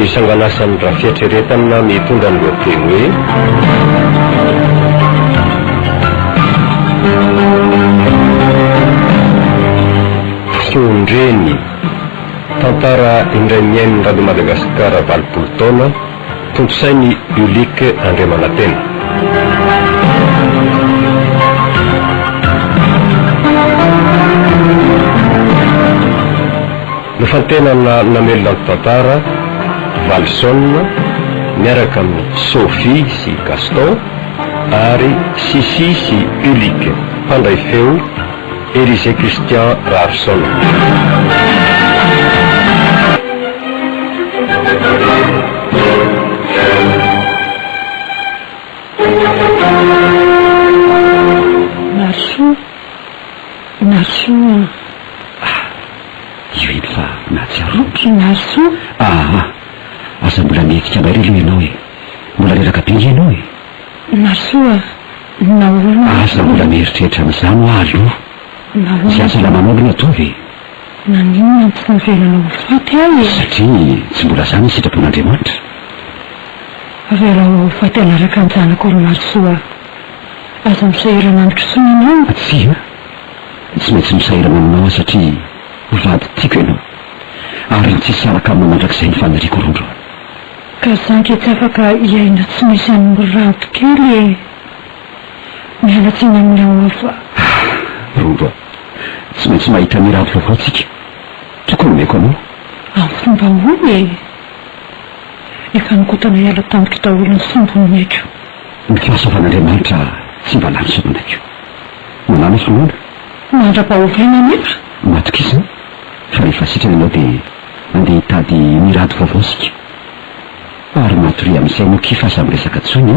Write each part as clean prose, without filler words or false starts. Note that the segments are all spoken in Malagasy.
Isanganasany raha fiatreretanina mitondra ny lohateny hoe Sondreny tantara indray miain'ny radio Madagasikara 20 taona tomposainy Ulike Andriamanantena. Ny fantenana namelona ny tantara Valson miaraka amin'ny Sophie sy Gaston ary Sissi sy Ulike, mpandray feo Élysée Christian Rarson. Narso io edy fa natsiarotro Narso. Asa mbola mietika bairilo ianao e, mbola reraka be ianao e. Narso naolo asa mbola mieritreritra amin'izany ho aloha sy asa lamanolo natovy. Naninona tsy navelana ho faty ahy satria tsy mbola zany ny sitrapon'Andriamanitra. Avela ho faty anaraka anjanako ro Narso aza misahirana andro sonanao. Tsia tsy maintsy misahirana aminao satria vady tiako ianao ary tsy saraka amin'ny mandrakizay ny faniriako rondro. Ka zanky tsy afaka iaina tsy misy an'mborado kely mialatsina aminao afa. Rondro tsy maintsy mahita mirado vaovao tsika tokony meko anao amin'ny fomba hoy efa nikotana hiala tampoka daholo ny sombony maiko. Ny fahasoavan'Andriamanitra tsy mba lany somanako manana finoana mandra-pahovaina nefa matokisina fa rehefa sitrana ianao dia andeha hitady mirado vaovao sika ary matory amin'izay no kifasa amin'ny resaka tsony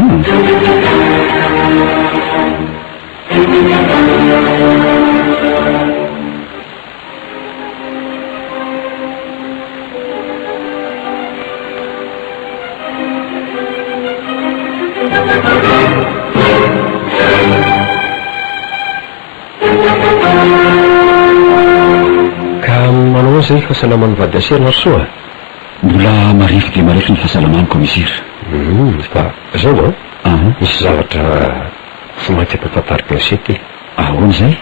zay fahasalaman'ny vady aserina soa mbola marify dia marify ny fahasalamaniko misira. Fa zao misy zavatra tsy maintsy ampafantariko asety. Ahoana izay?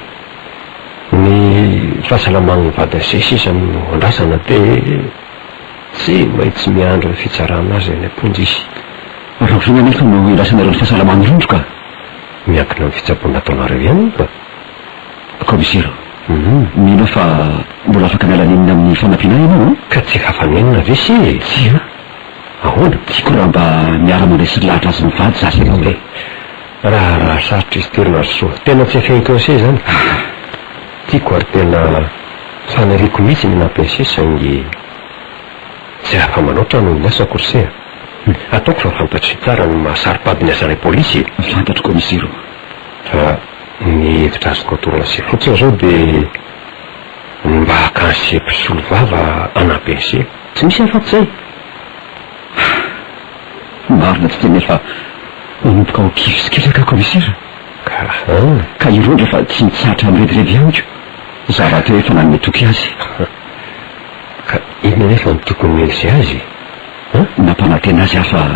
Ny fahasalaman'ny vady ase sisa no andrasana dia tsy maintsy miandro ny fitsarana azy any amponjy izy. Rahovina nefa no andrasanareo ny fahasalaman'ny rondro ka miankina amin'ny fitsaboana ataonareo ihany ka komisira. Mino fa mbola afaka mialanenina amin'ny fanampiana ianao ka tsy hafanenina ve sy tsia ahoana tiako raha mba miara mandresy lahatra azy mivady zasy ianao hoe raha sarotra izy terina soa tena tsy afeniko ase zany tiako ary tena fanariko mihitsy ny nampiase saingy tsy afa-manoatra no miasa korsea ataoko fa fantatry tsara ny mahasaro-pady ny asany polisy fantatro komisiro fa ny hevitra azoko atorana se fotsiny zao dia mba hakanse mpisolo vava anampiase tsy misy afa-tsy zay marina tsy tena efa manomboka ho kifisikisaka komisira ka irondra fa tsy mitsatra mirediredy ihanyko za raha teo efa nanome toky azy ka inona nefa ny tokony mielise azy nampanantena azy afa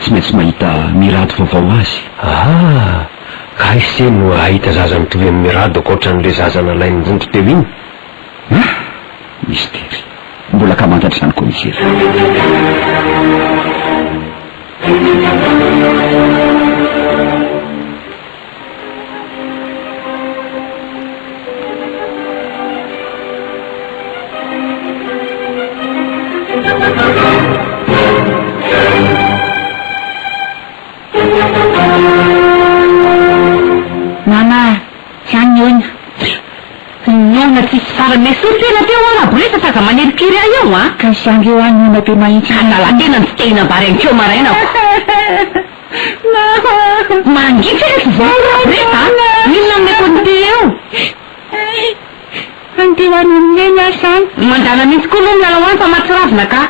tsy maintsy mahita mirado vaovao azy ka ise no ahita zaza mitovy amin'ny mirado akoatran'le zaza nalain'ny rondro teo iny mistery mbola ka mantatry zany komisira. Mama, zany ioina nyona tsisy sara mesory tena teo arabo resa saka manerikiry ahy eo ka sangy eo any nyona be mahitsy analatena ny tsy tehina bary ankeo marainako mangitra reky zay resa inona mekony eo andeho any amineny asany mandana mihitsy koa loha miala hoany fa matsiravina ka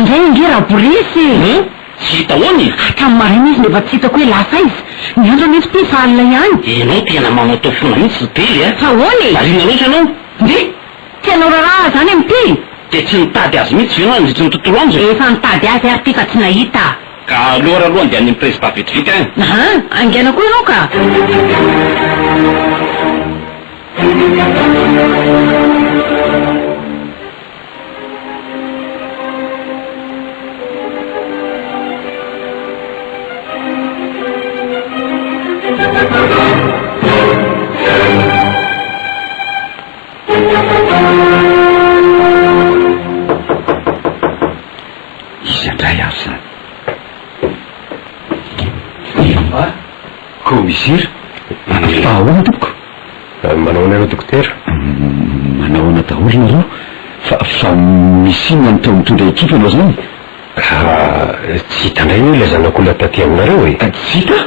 indray angera borisy tsy hita hoany hatramin'ny marina izy nefa tsy hitako hoe lasa izy ny andro mety mpisalina ihany enao tena manatao fona mihitsy tely fa hoany arina loatra anao nde tianao raharaha zany amity de tsy nitady azy mihitsy ianao nandritra ny tontolo andro efa nitady azy ary ty ka tsy nahita ka lohara aloha andeha any président vetivity any angena koa ianao ka izandray azy zany commissaire fa ahoana tompoko manaona anao dokotera manahoana daholo nareo fa misy inona nytao mitondra ekipa anao zany tsy hitandray no ilay zanak'olona taty aminareo e tsy hita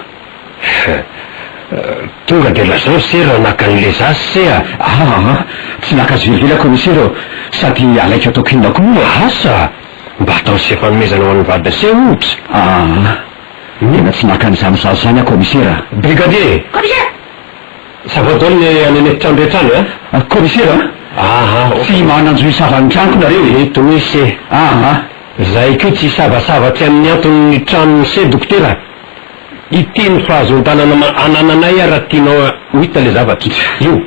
tonga de lazao se raha naka an'le zasy se tsy naka azy velively commissaire sady alaika ataoko inona koa asa mba atao sy efanomezana ho an'ny vada se ohatra nena tsy naka an'izany zazy zany a commissaire brigadier commissaire savadoly ny anenetitrano rehetrano commissaire tsy mananjo hisavany tranoko nareo eto misy zay ko tsy hisavasavatsy amin'ny anton'ny tranony se dokotera iteny fahazon-tanana anananay raha tianao hita le zavatra io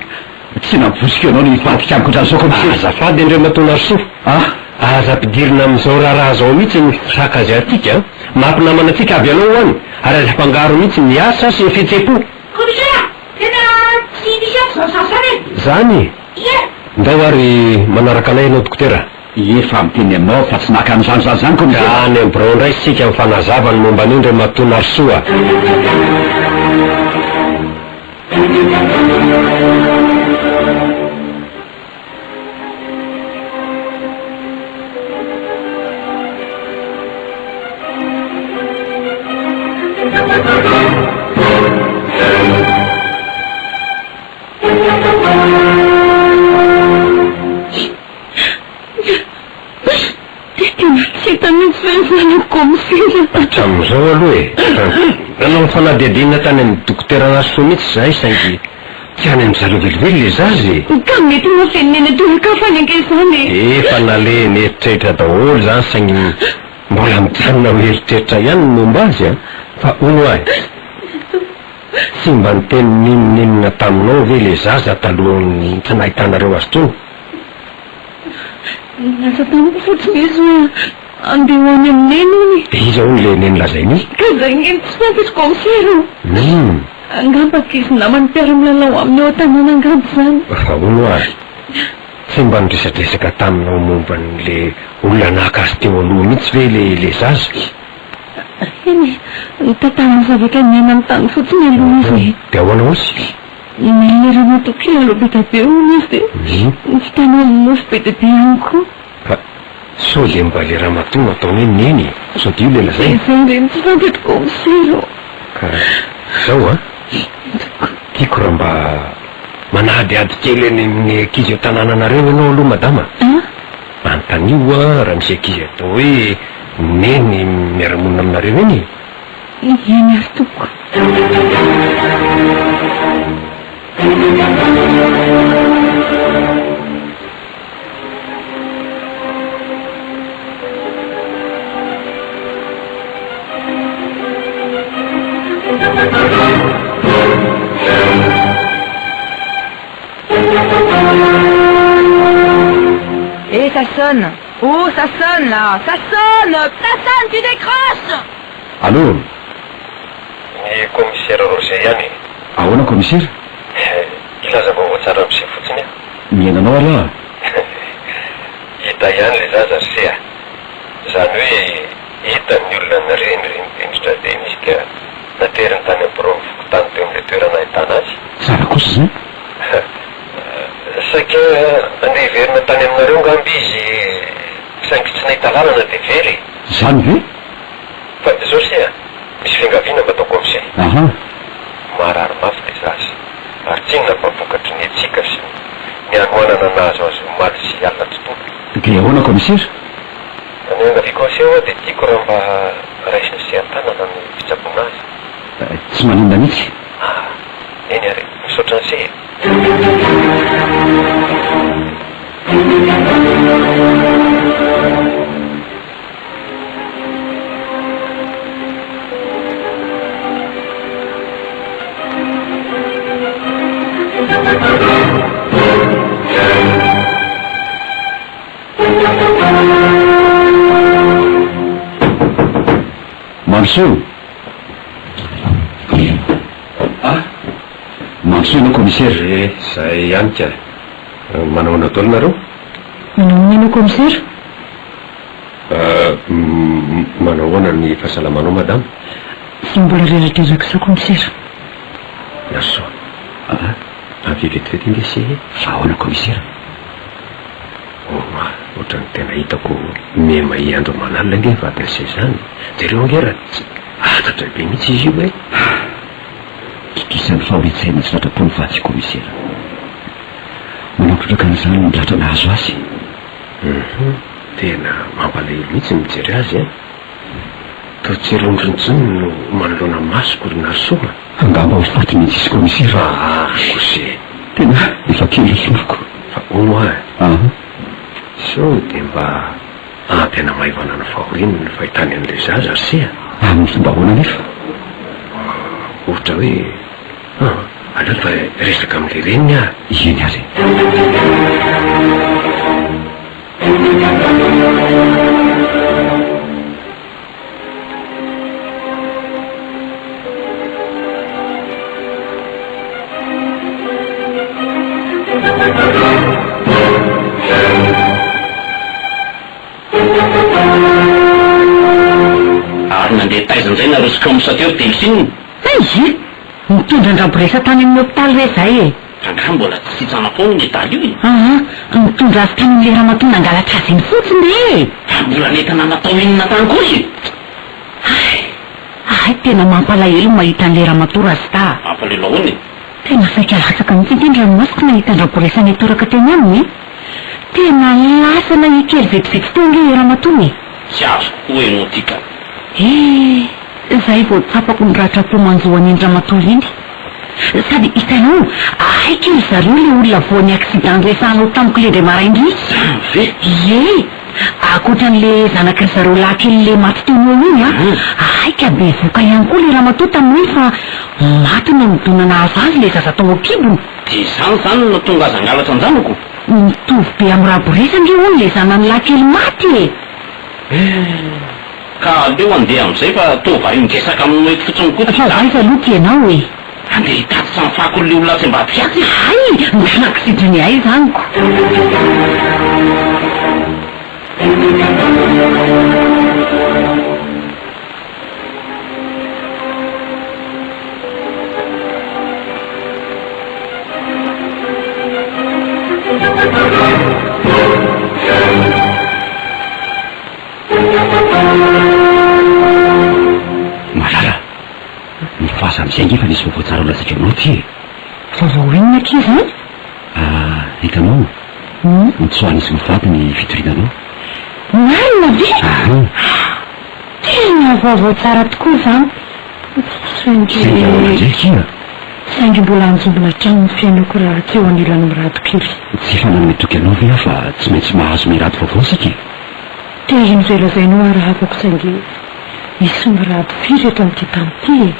tsy nampivosika anao ny vadika amiko otrany sao commissaire azafady andreo matonarso aza-pidirina am'izao raharaha zao mihitsy ny saka azy atika mampinamana atsika avy anao hoany ary aza fangaro mihitsy miasa sy fihetse-po commissaire tena tsy misy azy zao sasany zany ndao ary manaraka anay ianao dokotera efa miteny aminao fa tsy naka an'izany zany zany commissaire any am'brao ndray sika mifanazavany momba an'io ndray matonary soa hatram'izao aloha e anao mifanadidinina tany amin'ny dokotera naso mihitsy zahay saingy tsy any am'zareo velively le zazy ka mety mafenyneny atohakafany ankezany efa nale nieritreritra daholo zany saingy mbola mijanona mieritreritra ihany ny momba azy fa ono ahy tsy mba niteny ninonina taminao ve le zaza talohan'ny tsy nahitanareo azy tony lasa tamiko fotsiny izy hoe andeha hoany amineny iza ho le neny lazainy ka zay ngeny tsy fantatry commissaire angambaka izy namany mpiara-milalao amin'ny ao tanàna angabo zany fa ono ahy tsy mba niresadresaka taminao momba n'le olona naka azy teo aloha mihitsy ve le zaza eny nitantarany zavatra niaina amin'ny tany fotsiny aloha izy de ahoanao izy milerana tokely aloha be tabe ono izy de nitany amin'ny mofo be tabe ihany koa fa sao de mba le raha matona ataony hoe neny sao de io le lazay zay reny tsy fantatry commissaire ka zao tiako raha mba manadiady kely eny amin'ny ankizy eo tanànanareo ianao aloha madama antanio raha misy ankizy atao hoe neny miara-monina aminareo eny eny azy toko ça sonne. Oh, ça sonne là. Ça sonne, tu décroches. Allô? Ny commissaire Roger ihany. Ahoana commissaire? Ilaza vaovao tsara am'se fotsiny a. Miainanao aloha. Hita ihany le zaza sea. Zany hoe hitan'ny olona narenireny tendritra de nisy dia nateriny tany am-borao tany teo am'le toerana ahitana azy. Tsara kosa zany. Saika andeha hiverina tany aminareo ngamby izy saingy tsy nahita lalana de very. Zany ve? Fa zao sea misy fiangaviana mba ataoko am'se. Marary mafy le zaza ary tsy inona mpavokatry ny etsika sy ny anoanana nazo azy omaly sy alina tontolo. De ahoana commissaire? Any angaviko ase dia tiako raha mba raisiny sy an-tanana ny fitsaboana azy. Tsy manonda mihitsy. Eny ary misaotra ny se. Mansoa. Mansoa ianao commissaire. Izay ihany ka. Manao nataolo nareo? Manao ianao commissaire? Manao hoana ny fahasalamanao madame? Sy mbola reradreraka sao commissaire. Nasoa. Avy vetivety indesy fa ahoana commissaire? Ohatrany tena hitako memahy andro manalina nge vatiny se zany. Jereo angera tsy atatra be mihitsy izy io hoe. Isan'ny fahoritsaina tsy latrapony vatsy commissaire. Manakotraka an'izany milatra nahazo azy. Tena mampalahelo mihitsy mijery azy toa tsy rondrontsony no manoloana masoko ry Nasoa. Angamba ho faty mihitsy izy commissaire. Kose tena efa kely sonako. Fa ono so dia mba tena maivana ny fahoriana ny fahitany an'ilay zaza arsea. Amin'ny fomba ahoana nefa? Ohatra hoe aleo fa resaka amin'ilay reniny iny ary. Nandeha taizan'izay narosika misateo Delphine. Izy mitondra andraboresa tany amin'ny hôpitaly re zay Rangaha mbola tsy sitsana foana ny taly io mitondra azy tany amin'ny Ramatoa nangalatra azy iny fotsiny mbola netana natao inona tany kory. Tena mampalahelo mahita an'ilay Ramatoa Rasta. Mampalahelo ahoana? Tena saika lasaka mihitsy indrindra masoko nahita andraboresa nitoraka teny aminy. Tena lasana ikely vetivety teo nge Ramatoa. Tsy azo ho enao tika. Zay vao tsapako ny rahatrapo manjoany Ramatoa iny. Sady hitanao kely zareo le olona voany accident resanao tamiko le ndray maraindry. Akoatran'le zanakry zareo lahy kely le maty teo iny ka be voka ihany koa le Ramatoa tamin'iny fa maty no midonana azo azy le zaza tao akibony. Dia zany no tonga aza ngalatra an-janako. Mitovy be amin'ny raboresa ndre hono le zanany lahy kely maty ka aleo andeha amin'izay fa tova ingesaka amin'ny mety fotsiny koa. Fa zay fa loky ianao andeha hitady samy fako le olona tsy mba piatsy. Mianakisitriny ay zaniko. Malala, ny fahasam'izay nge fa nisy vaovao tsara olasatra aminao ty. Vaovao inona ke zany? Hitanao nitsoanisy mivady ny fitorinanao. Marina ve? Tena vaovao tsara tokoa zany. Saingy mbola anjombona trano ny fiainako raha tsy eo anilany mirado kely. Tsy fanana metoky anao ve fa tsy maintsy mahazo mirado vaovao sika. Tehiny zay lazainao ary hafako saingy misy mirado firy eto amin'ity tany ity.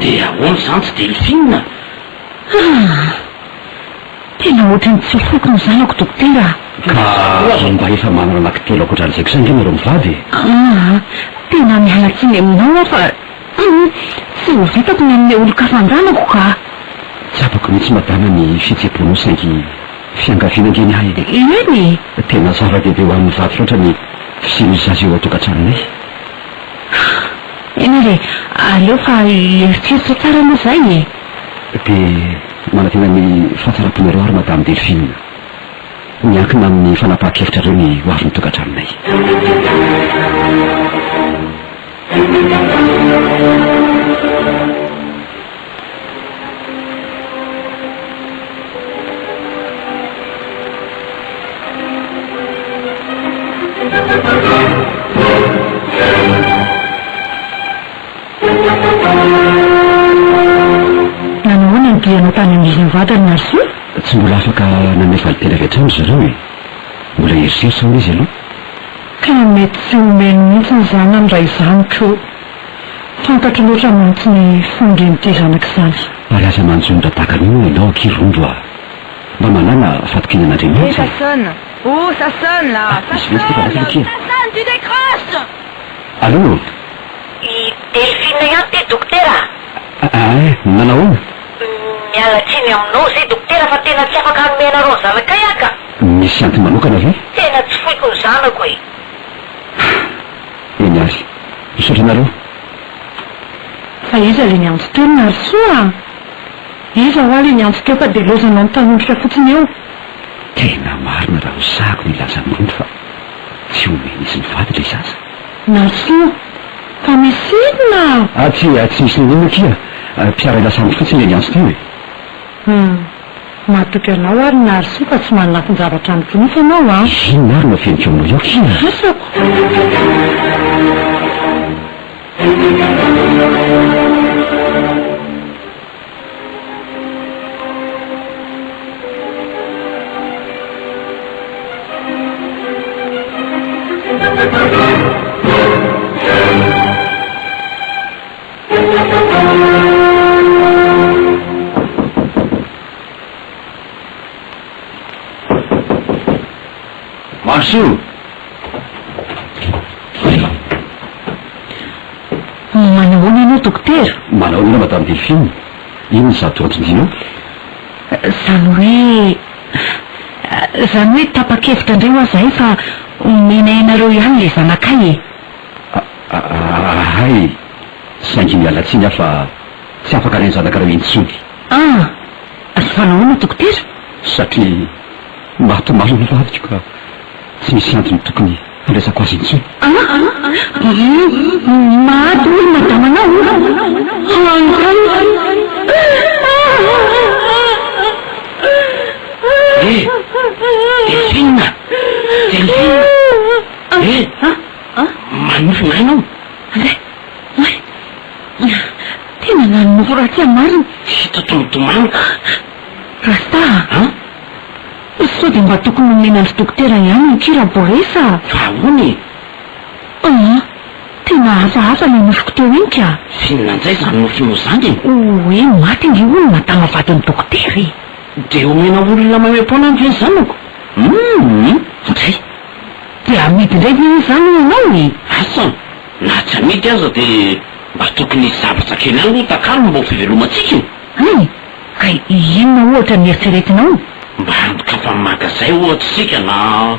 Dia ahoana zany tsy Delphine? Tena ohatrany tsy foko ny zanako dokotera. Ka mba efa manana anankitelo akoatran'izay kosa nge nareo mivady. Tena miala tsiny aminao fa tsy ho vitako ny amin'ilay olo-kafandanako ka. Tsy afaka mihitsy madama ny fihetseham-ponao saingy fiangaviana ngeny ahy. Eny tena zava-dehibe ho an'ny vady loatra ny fisimisy azy eo atokantranonay. Eny re aleo fa eritseritra tsara moa zay dia manatena ny fahatsara-ponareo ary madame Delphine miankina amin'ny fanapaha-kevitra ireo ny ho avy ny tokantraminay. Nanahoana ny dianao tany amin'izy mivadany Narso? Tsy mbola afaka namefa tena avy hatrany zareo e. Mbola eritreritra ho izy aloha. Ka mety tsy omeny mihitsy ny zanany raha izaniko. Fantatro loatra mantsy ny fondren'ity zanaka izany. Ary aza manjonda tahaka an'io ianao ankirondro a. Mba manana fatokinan'Andriamanitra. Ça sonne. Oh, ça sonne là. Ça sonne. Ça sonne, tu décroches. Allô? Delphine ihany ty dokotera. Nanao? Miala tsiny aminao zay dokotera fa tena tsy afaka hanome anareo ny zanaka iaka. Misy antony manokana ve? Tena tsy foiko ny zanako e. Eny azy. Misaotra anareo. Fa iza le niantso teo ny Narso a? Iza ho aly niantso teo fa dia lozanao mitanondrotra fotsiny eo. Tena marina raha ho sahako ny lazan'ondro fa tsy omeny izy mivady le zaza. Narso, fa misy inona? Tsy misy ninona kia. Mpiara ilasamby fotsiny le niantso teo e. Matoky anao ary Narso fa tsy manana-finjavatra amiko mihitsy ianao a. Inona ary mafeniko aminao eo kia? Asako. Marso! Manahoana ianao dokotera? Manahoana madame Delphine? Ino ny zato antondinao? Zany hoe tapa-kevitra indray ho azahay fa omena ianareo ihany le zanakay e. Hay, saingy miala tsiny aho fa tsy afaka reny zanaka raha intsony. Fa nahoana dokotera? Satria mahatomalo ny vadiko ka tsy misy antony tokony handraisako azy intsony. Maty hoy madama anao. Delphine! Manofina ianao? Tena nanonofo raha tsy hamarina. Tsy totomotomano. Rasta? Sao dia mba tokony omenandry dokotera ihany ny kira boresa. Fa ahoany? Tena hafahafa ny nofoko teo iny ka. Fihinan'izay izany nofinao izany? Hoe maty ny olona tama vadin'ny dokotera e. Dia omena olona mamem-pona ny zanako. Ndray. Dia amidy indray ny izany ianao e. Asa, na tsy amidy aza dia mba tokony zavatra kely ihany no takalo mba ho fivelomantsika. Ka inona ohatra ny eritreretinao? Mba andoka fa magazay ohatra sika na...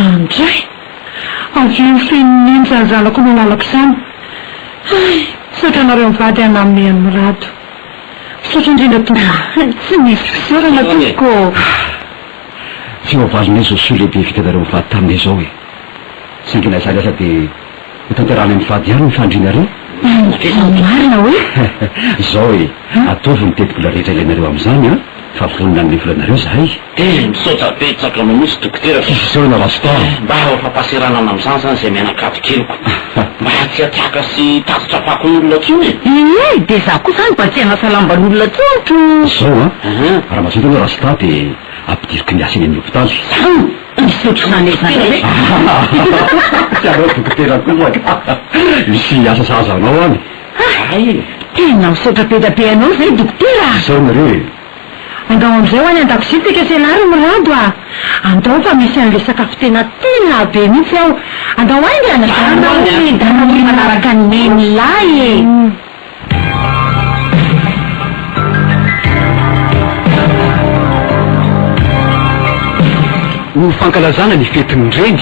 Andray, avy eo feniny zanako no lalako izany. Saotra anareo mivady anaminy any mirado. Saotra indrindra tompo. Tsy misy fisaorana tompoko. Fiovalinay zao soa lehibe vitanareo mivady taminay zao e. Saingy zany asa dia hotanterana mivady ihany mifandrinareo. Marina hoe? Zao e, ataovy ny teti-bola rehetra ilainareo amin'izany a. Fa vonina amin'ny volanareo zahay. Misaotra betsaka misy dokotera. Fisaorana rasta. Mba fampaserana amin'izany zany izay mianakavy keliko. Mba tsy atsaka sy tasitra fakon'olona tsony e. Dia za koa izany mba tsy hanasalamban'olona tsotro. Zao a, raha mazoto aloha rasta dia ampidiriko miasa eny amin'ny hopitaly. Misaotra izany izany. Tsy anao dokotera koa. Misy asa sahaza anao any. Ay, Tena misaotra be da be anao zay dokotera. Zao nareo e. Andao amin'izay ho any an-dakozia tsika selary mirado a. andao fa misy an'le sakafo tena be mihitsy aho. Andao aingy anadana manaraka ny nenilay e. Ho fankalazana ny fetiny reny.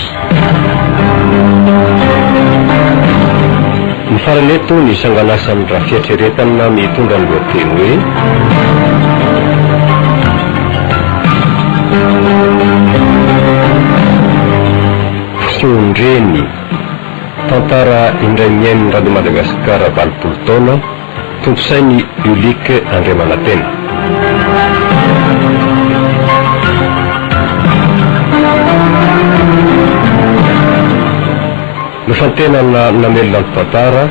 Ny farany eto ny sanganasany raha fiatreretana mitondra ny lohateny hoe Sondreny, tantara indray miain'ny radio Madagasikara 20 taona, tomposainy Ulike Andriamanantena. No fantenana namelona ny tantara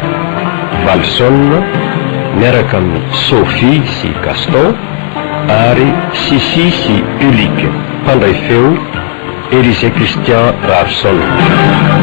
Valson miaraka amin'ny Sophie sy Gaston ary Sissi sy Ulike, mpandray feo Élysée Christian Rarsson.